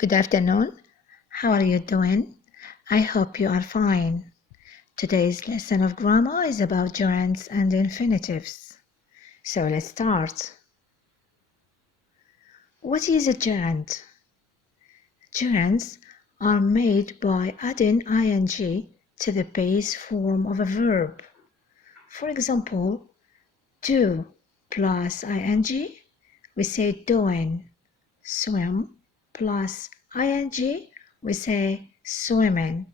Good afternoon. How are you doing? I hope you are fine. Today's lesson of grammar is about gerunds and infinitives. So let's start. What is a gerund? Gerunds are made by adding ing to the base form of a verb. For example, do plus ing, we say doing. Swim plus ing, we say swimming.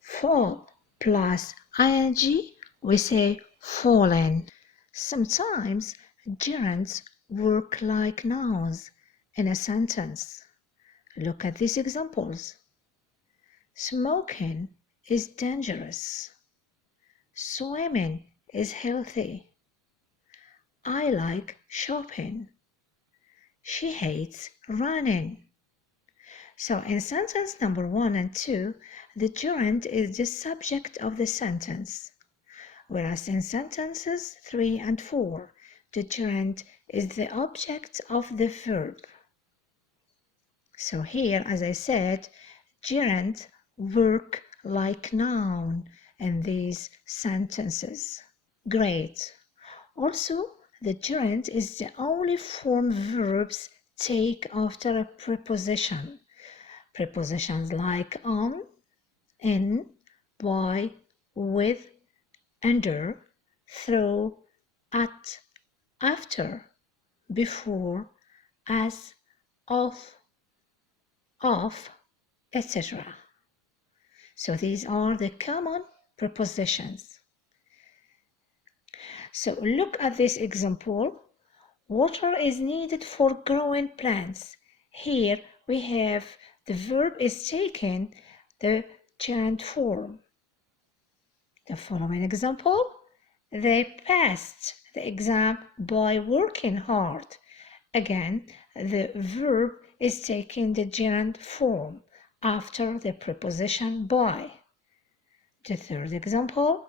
Fall plus ing, we say fallen. Sometimes gerunds work like nouns in a sentence. Look at these examples. Smoking is dangerous. Swimming is healthy. I like shopping. She hates running. So in sentence number 1 and 2, the gerund is the subject of the sentence, whereas in sentences 3 and 4, the gerund is the object of the verb. So here, as I said, gerunds work like noun in these sentences. Great. Also, the gerund is the only form verbs take after a preposition. Prepositions like on, in, by, with, under, through, at, after, before, as, of, etc. So these are the common prepositions. So look at this example. Water is needed for growing plants. Here we have the verb is taking the gerund form. The following example, they passed the exam by working hard. Again, the verb is taking the gerund form after the preposition by. The third example,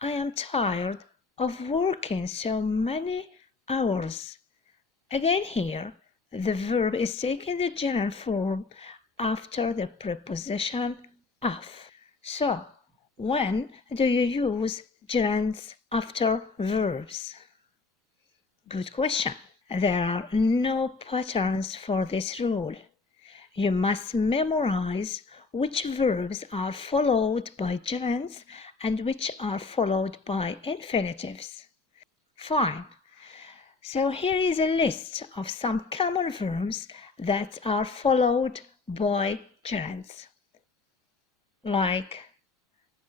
I am tired of working so many hours. Again here, the verb is taking the gerund form after the preposition of. So, when do you use gerunds after verbs? Good question. There are no patterns for this rule. You must memorize which verbs are followed by gerunds and which are followed by infinitives. Fine. So here is a list of some common verbs that are followed by gerunds, like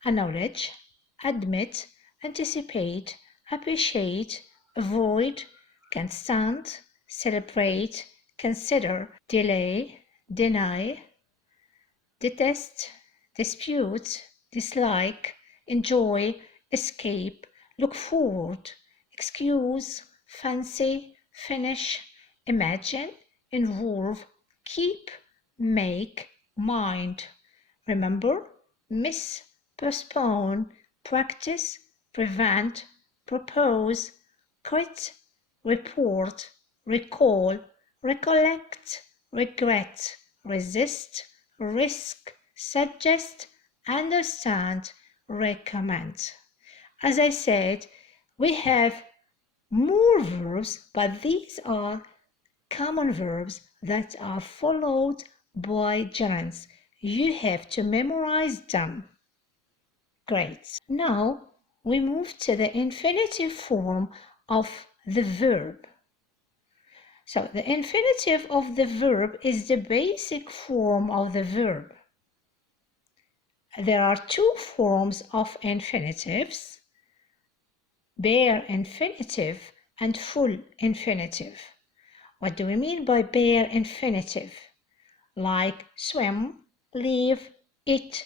acknowledge, admit, anticipate, appreciate, avoid, can stand, celebrate, consider, delay, deny, detest, dispute, dislike, enjoy, escape, look forward, excuse, fancy, finish, imagine, involve, keep, make, mind. Remember, miss, postpone, practice, prevent, propose, quit, report, recall, recollect, regret, resist, risk, suggest, understand, recommend. As I said, we have more verbs, but these are common verbs that are followed by gerunds. You have to memorize them. Great. Now we move to the infinitive form of the verb. So the infinitive of the verb is the basic form of the verb. There are two forms of infinitives, bare infinitive and full infinitive. What do we mean by bare infinitive? Like swim, live, eat,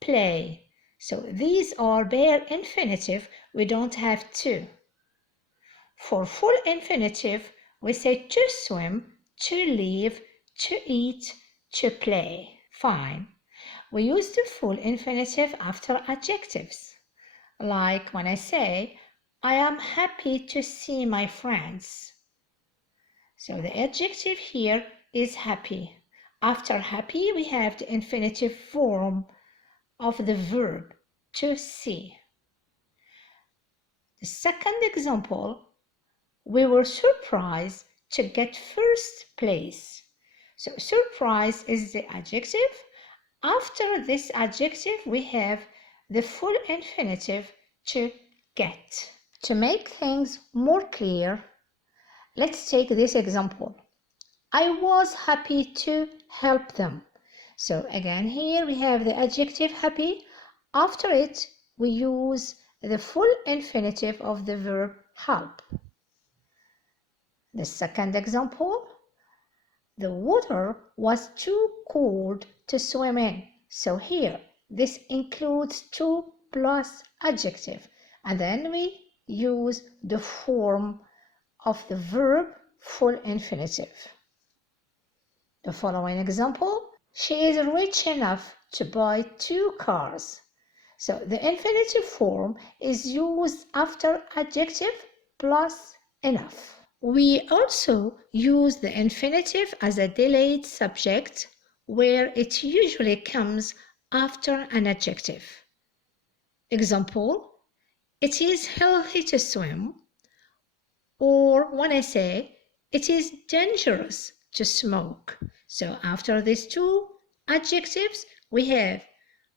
play. So these are bare infinitive. We don't have two. For full infinitive, we say to swim, to live, to eat, to play. Fine. We use the full infinitive after adjectives. Like when I say, I am happy to see my friends. So the adjective here is happy. After happy, we have the infinitive form of the verb to see. The second example, we were surprised to get first place. So surprise is the adjective. After this adjective, we have the full infinitive to get. To make things more clear, let's take this example. I was happy to help them. So again, here we have the adjective happy. After it, we use the full infinitive of the verb help. The second example, the water was too cold to swim in. So here, this includes to plus adjective. And then we use the form of the verb full infinitive. The following example, she is rich enough to buy 2 cars. So the infinitive form is used after adjective plus enough. We also use the infinitive as a delayed subject where it usually comes after an adjective. Example, it is healthy to swim, or when I say it is dangerous to smoke. So after these two adjectives, we have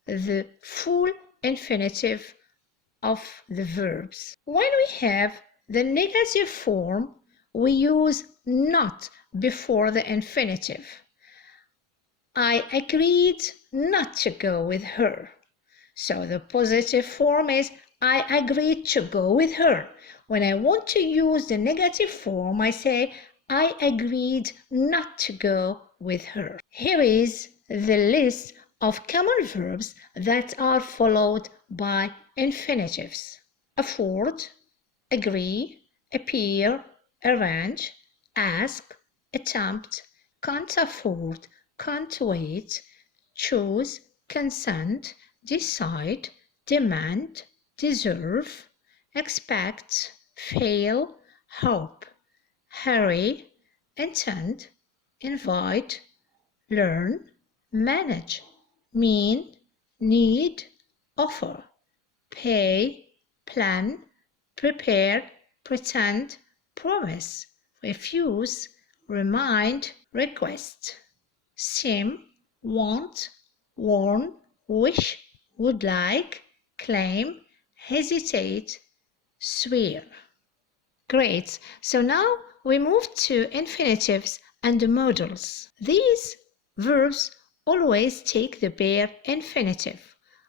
the full infinitive of the verbs. When we have the negative form, we use not before the infinitive. I agreed not to go with her. So the positive form is I agreed to go with her. When I want to use the negative form, I say I agreed not to go with her. Here is the list of common verbs that are followed by infinitives. Afford, agree, appear, arrange, ask, attempt, can't afford, can't wait, choose, consent, decide, demand, deserve, expect, fail, hope, hurry, intend, invite, learn, manage, mean, need, offer, pay, plan, prepare, pretend, promise, refuse, remind, request, seem, want, warn, wish, would like, claim, hesitate, swear. Great. So now we move to infinitives and modals. These verbs always take the bare infinitive.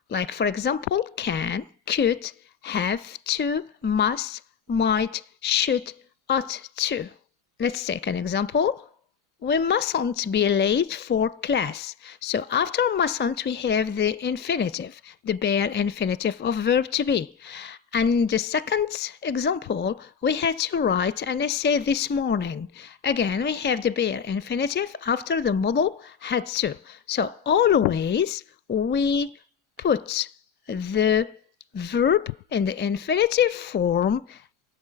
Like for example, can, could, have to, must, might, should, ought to. Let's take an example. We mustn't be late for class. So after mustn't, we have the infinitive, the bare infinitive of verb to be. And in the second example, we had to write an essay this morning. Again, we have the bare infinitive after the modal had to. So always we put the verb in the infinitive form,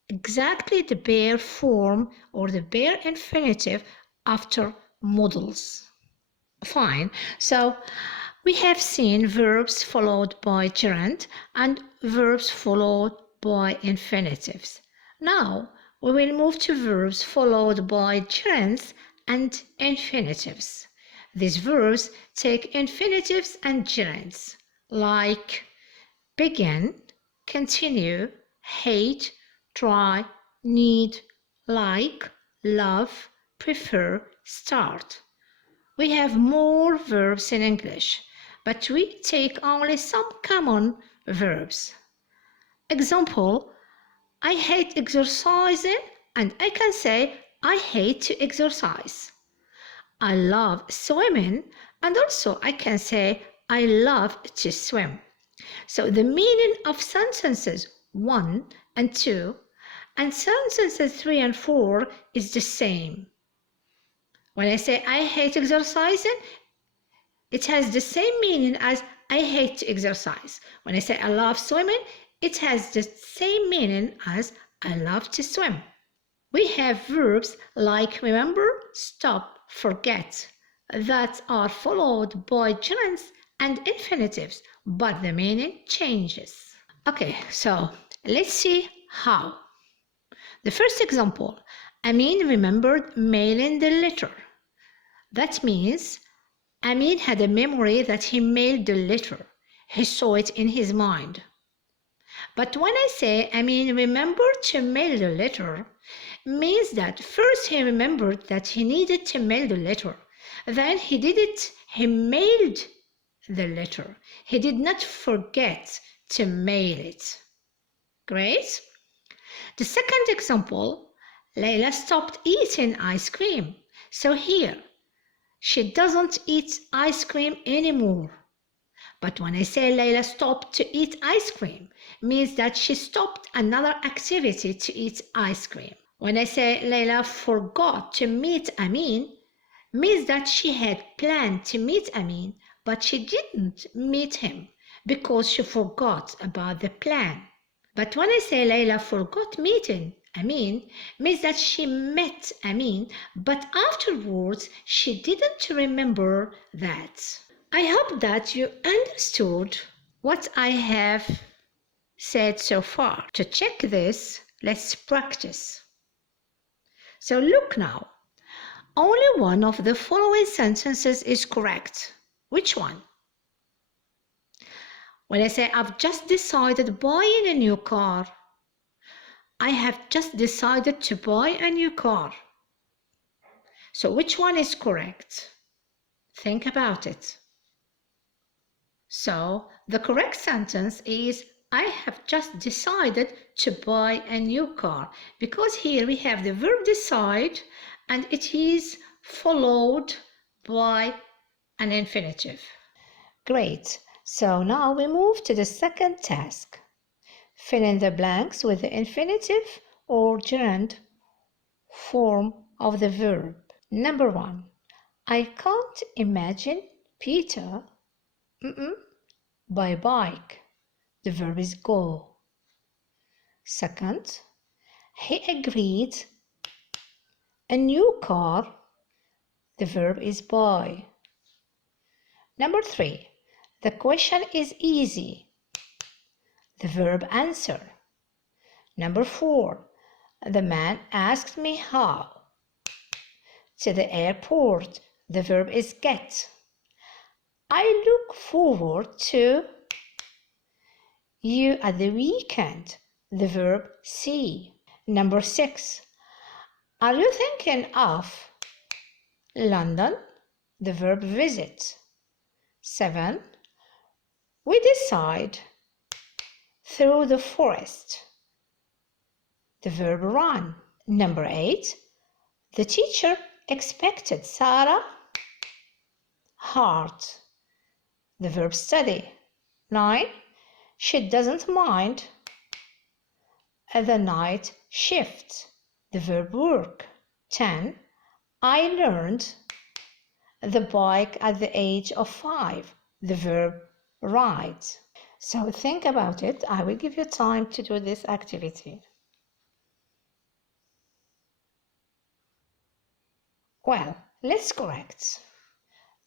exactly the bare form or the bare infinitive after modals. Fine. So we have seen verbs followed by gerund and verbs followed by infinitives. Now we will move to verbs followed by gerunds and infinitives. These verbs take infinitives and gerunds like begin, continue, hate, try, need, like, love, prefer, start. We have more verbs in English, but we take only some common verbs. Example, I hate exercising, and I can say I hate to exercise. I love swimming, and also I can say I love to swim. So the meaning of sentences 1 and 2 and sentences 3 and 4 is the same. When I say I hate exercising, it has the same meaning as I hate to exercise. When I say I love swimming, it has the same meaning as I love to swim. We have verbs like remember, stop, forget. that are followed by gerunds and infinitives, but the meaning changes. Okay, so let's see how. The first example, Amin remembered mailing the letter. That means Amin had a memory that he mailed the letter. He saw it in his mind. But when I say Amin remembered to mail the letter, means that first he remembered that he needed to mail the letter. Then he did it, he mailed the letter. He did not forget to mail it. Great. The second example, Layla stopped eating ice cream. So here, she doesn't eat ice cream anymore. But when I say Layla stopped to eat ice cream, means that she stopped another activity to eat ice cream. When I say Layla forgot to meet Amin, means that she had planned to meet Amin, but she didn't meet him because she forgot about the plan. But when I say Layla forgot meeting Amin, means that she met Amin, but afterwards she didn't remember that. I hope that you understood what I have said so far. To check this, let's practice. So look now. Only one of the following sentences is correct. Which one? When I say I've just decided buying a new car, I have just decided to buy a new car. So which one is correct? Think about it. So the correct sentence is I have just decided to buy a new car, because here we have the verb decide and it is followed by an infinitive. Great. So now we move to the second task. Fill in the blanks with the infinitive or gerund form of the verb. Number 1. I can't imagine Peter by bike. The verb is go. Second, he agreed a new car. The verb is buy. Number 3, the question is easy. The verb answer. Number 4, the man asked me how. To the airport. The verb is get. I look forward to you at the weekend. The verb see. Number 6, are you thinking of London? The verb visit. 7, we decide through the forest. The verb run. Number 8, the teacher expected Sarah hard. The verb study. 9, she doesn't mind the night shift. The verb work. 10, I learned the bike at the age of 5. The verb ride. So think about it. I will give you time to do this activity. Well, let's correct.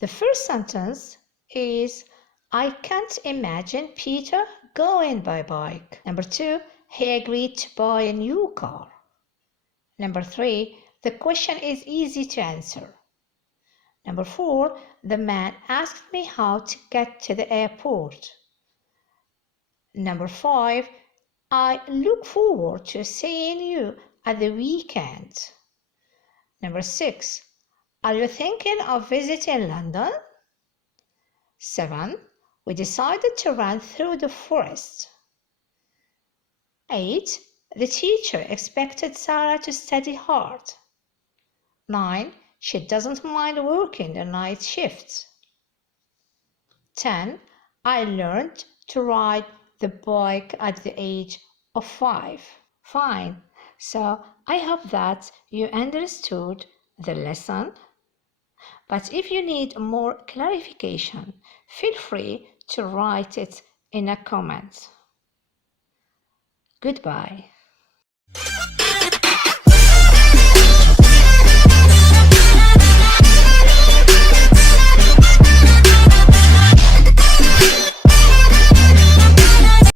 The first sentence is I can't imagine Peter going by bike. Number 2, he agreed to buy a new car. Number 3, the question is easy to answer. Number 4, the man asked me how to get to the airport. Number 5, I look forward to seeing you at the weekend. Number 6, are you thinking of visiting London? 7, we decided to run through the forest. 8, the teacher expected Sarah to study hard. 9, she doesn't mind working the night shifts. 10, I learned to ride the bike at the age of 5. Fine. So I hope that you understood the lesson. But if you need more clarification, feel free to write it in a comment. Goodbye.